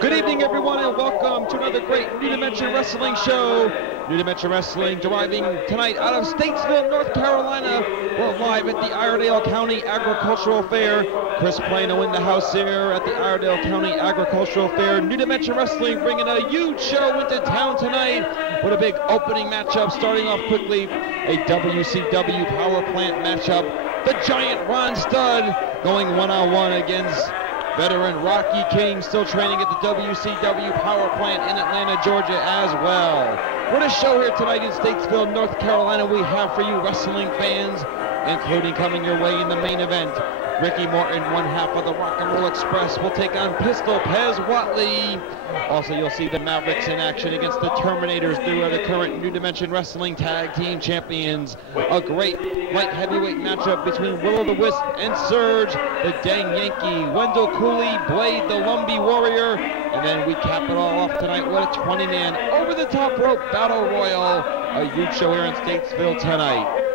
Good evening, everyone, and welcome to another great New Dimension Wrestling show. New Dimension Wrestling deriving tonight out of Statesville, North Carolina. We're live at the Iredell County Agricultural Fair. Chris Plano in the house here at the Iredell County Agricultural Fair. New Dimension Wrestling bringing a huge show into town tonight with a big opening matchup. Starting off quickly, a WCW power plant matchup. The Giant Ron Studd going one-on-one against veteran Rocky King, still training at the WCW power plant in Atlanta, Georgia as well. What a show here tonight in Statesville, North Carolina we have for you wrestling fans, including coming your way in the main event. Ricky Morton, one half of the Rock and Roll Express, will take on Pistol Pez Watley. Also, you'll see the Mavericks in action against the Terminators, who are the current New Dimension Wrestling Tag Team Champions. A great light heavyweight matchup between Will-O-The-Wisp and Surge, the Dang Yankee, Wendell Cooley, Blade, the Lumbee Warrior. And then we cap it all off tonight with a 20-man over-the-top rope battle royal. A huge show here in Statesville tonight.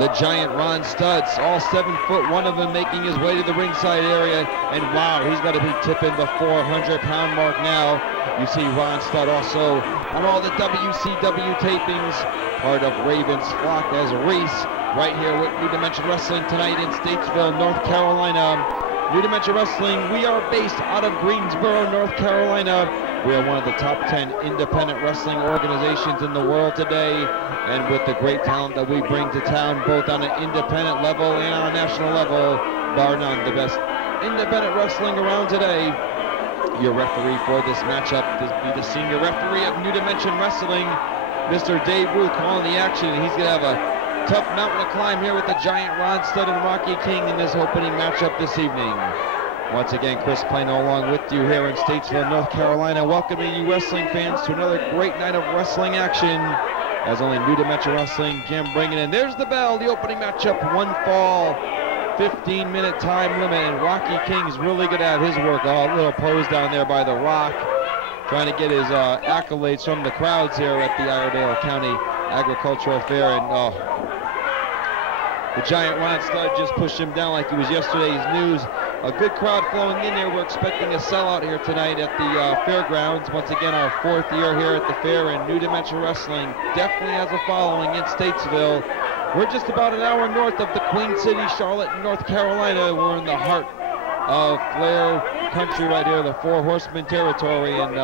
The Giant Ron Studs, all 7 foot, one of them making his way to the ringside area. And wow, he's got to be tipping the 400-pound mark now. You see Ron Studd also on all the WCW tapings, part of Raven's flock as Reese, right here with New Dimension Wrestling tonight in Statesville, North Carolina. New Dimension Wrestling, we are based out of Greensboro, North Carolina. We are one of the top 10 independent wrestling organizations in the world today. And with the great talent that we bring to town, both on an independent level and on a national level, bar none, the best independent wrestling around today. Your referee for this matchup is the senior referee of New Dimension Wrestling, Mr. Dave Ruth, calling the action. And he's going to have a tough mountain to climb here with the Giant Ron Studd and Rocky King in this opening matchup this evening. Once again, Chris Plano along with you here in Statesville, North Carolina, welcoming you wrestling fans to another great night of wrestling action, as only New Dimension Wrestling can bring it in. There's the bell, the opening matchup, one fall, 15-minute time limit, and Rocky King's really good at his work. Oh, a little pose down there by The Rock, trying to get his accolades from the crowds here at the Iredell County Agricultural Fair, and the Giant Ron Studd just pushed him down like he was yesterday's news. A good crowd flowing in there. We're expecting a sellout here tonight at the fairgrounds. Once again, our 4th year here at the fair, and New Dimension Wrestling definitely has a following in Statesville. We're just about an hour north of the Queen City, Charlotte, North Carolina. We're in the heart of Flair country right here, the Four Horsemen territory, and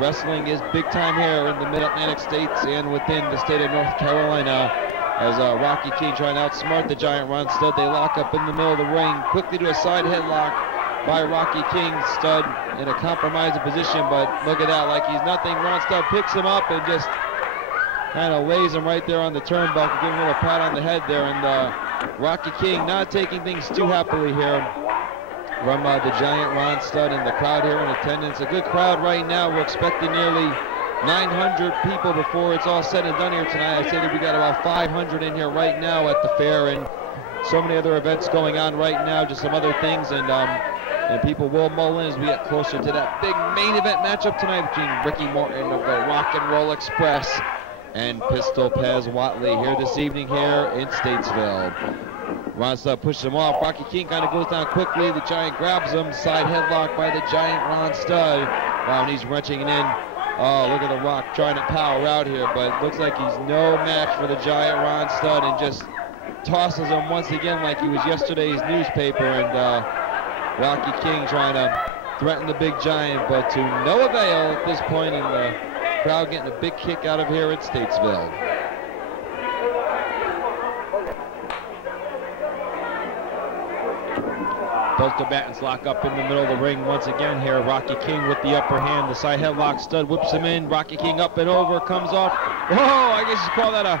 wrestling is big time here in the Mid-Atlantic states and within the state of North Carolina. As Rocky King trying to outsmart the Giant Ron Studd, they lock up in the middle of the ring, quickly to a side headlock by Rocky King. Studd in a compromising position, but look at that, like he's nothing. Ron Studd picks him up and just kind of lays him right there on the turnbuckle, giving him a little pat on the head there, and Rocky King not taking things too happily here from the Giant Ron Studd, and the crowd here in attendance. A good crowd right now. We're expecting nearly 900 people before it's all said and done here tonight. I say that we got about 500 in here right now at the fair, and so many other events going on right now, just some other things, and people will mull in as we get closer to that big main event matchup tonight between Ricky Morton of the Rock and Roll Express and Pistol Pez Watley here this evening here in Statesville. Ron Studd pushes him off. Rocky King kind of goes down quickly. The Giant grabs him. Side headlock by the Giant Ron Studd. Wow, and he's wrenching it in. Oh, look at The Rock trying to power out here, but it looks like he's no match for the Giant Ron Studd, and just tosses him once again like he was yesterday's newspaper. And Rocky King trying to threaten the big Giant, but to no avail at this point, and the crowd getting a big kick out of here at Statesville. Both combatants lock up in the middle of the ring once again here. Rocky King with the upper hand. The side headlock. Studd whips him in. Rocky King up and over. Comes off. Whoa, I guess you call that a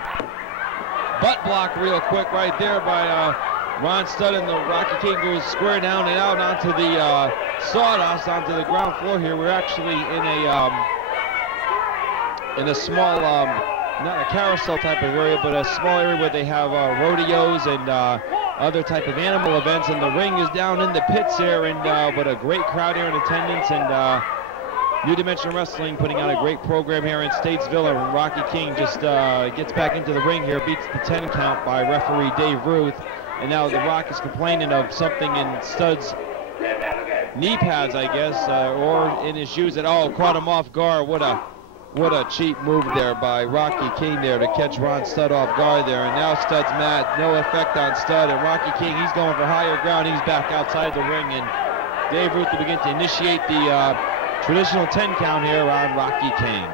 butt block real quick right there by Ron Studd. And the Rocky King goes square down and out onto the sawdust, onto the ground floor here. We're actually in a small, not a carousel type of area, but a small area where they have rodeos and other type of animal events, and the ring is down in the pits here, and but a great crowd here in attendance, and New Dimension Wrestling putting on a great program here in Statesville, and Rocky King just gets back into the ring here, beats the 10 count by referee Dave Ruth. And now The Rock is complaining of something in Stud's knee pads, I guess, or in his shoes. And oh, caught him off guard. What a cheap move there by Rocky King there to catch Ron Studd off guard there. And now Stud's mad. No effect on Stud. And Rocky King, he's going for higher ground. He's back outside the ring. And Dave Ruth will begin to initiate the traditional 10 count here on Rocky King.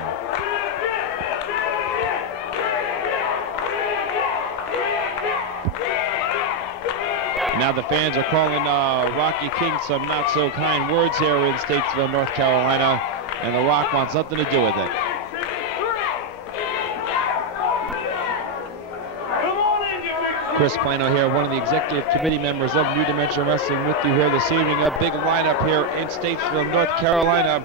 Now the fans are calling Rocky King some not so kind words here in Statesville, North Carolina, and The Rock wants nothing to do with it. Chris Plano here, one of the executive committee members of New Dimension Wrestling, with you here this evening. A big lineup here in Statesville, North Carolina.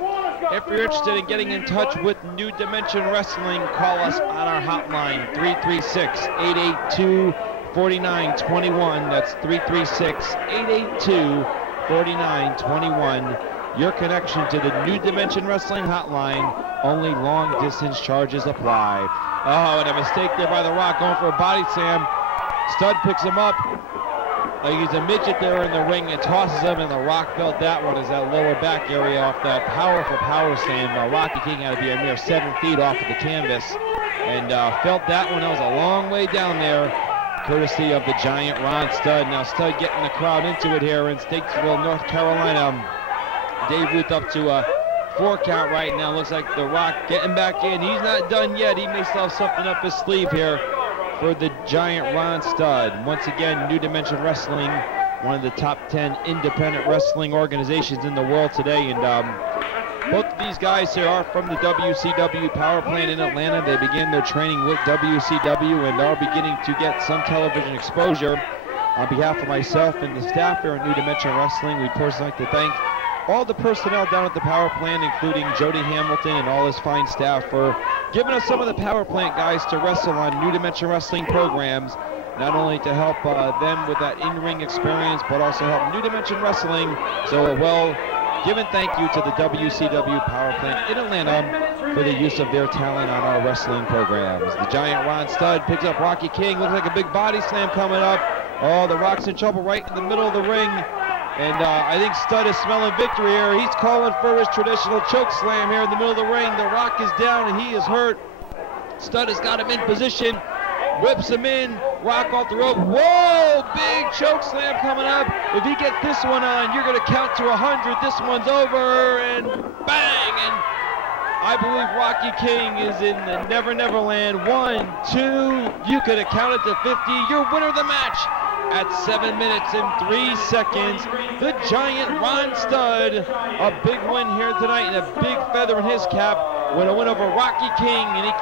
If you're interested in getting in touch with New Dimension Wrestling, call us on our hotline, 336-882-4921. That's 336-882-4921. Your connection to the New Dimension Wrestling hotline, only long distance charges apply. Oh, and a mistake there by The Rock, going for a body slam. Stud picks him up. He's a midget there in the ring and tosses him, and The Rock felt that one as that lower back area off that powerful power slam. Rocky King had to be a mere 7 feet off of the canvas, and felt that one. That was a long way down there, courtesy of the giant Ron Studd. Now Studd getting the crowd into it here in Statesville, North Carolina. Dave Ruth up to a 4 count right now. Looks like The Rock getting back in. He's not done yet. He may still have something up his sleeve here for the giant Ron Studd. Once again, New Dimension Wrestling, one of the top 10 independent wrestling organizations in the world today. And both of these guys here are from the WCW power plant in Atlanta. They began their training with WCW and are beginning to get some television exposure. On behalf of myself and the staff here at New Dimension Wrestling, we'd personally like to thank all the personnel down at the power plant, including Jody Hamilton and all his fine staff, for giving us some of the power plant guys to wrestle on New Dimension Wrestling programs, not only to help them with that in-ring experience, but also help New Dimension Wrestling. So a well-given thank you to the WCW power plant in Atlanta for the use of their talent on our wrestling programs. The giant Ron Studd picks up Rocky King. Looks like a big body slam coming up. Oh, The Rock's in trouble right in the middle of the ring. And I think Studd is smelling victory here. He's calling for his traditional choke slam here in the middle of the ring. The Rock is down and he is hurt. Studd has got him in position, whips him in, Rock off the rope. Whoa, big choke slam coming up. If he gets this one on, you're gonna count to 100. This one's over, and bang! And I believe Rocky King is in the Never Never Land. 1, 2, you could have counted to 50. Your winner of the match at 7 minutes and 3 seconds, the giant Ron Studd. A big win here tonight and a big feather in his cap with a win over Rocky King. And he